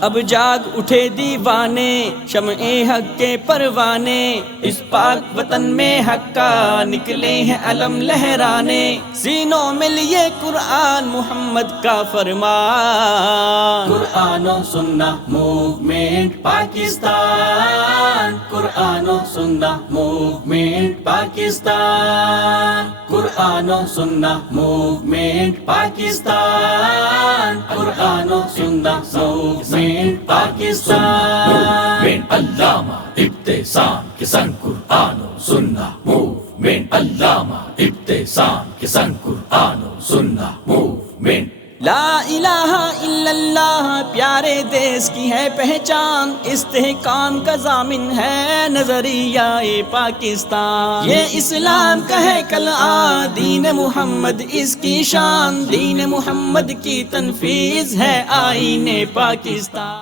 اب جاگ اٹھے دیوانے، شمع حق کے پروانے، اس پاک وطن میں حق کا نکلے ہیں علم لہرانے، سینوں میں لیے قرآن محمد کا فرمان۔ قرآن و سنہ موومنٹ پاکستان، قرآن و سنہ موومنٹ پاکستان، قرآن و سنہ موومنٹ پاکستان، قرآن و سنہ موومنٹ پاکستان۔ علامہ ابتسام کے سنگ قرآن و سنہ موومنٹ، علامہ ابتسام کے سنگ قرآن و سنہ موومنٹ۔ لا الہ الا اللہ پیارے دیس کی ہے پہچان، استحکام کا ضامن ہے نظریہ پاکستان، یہ اسلام کا ہے کلآ دین محمد اس کی شان، دین محمد کی تنفیذ ہے آئین پاکستان۔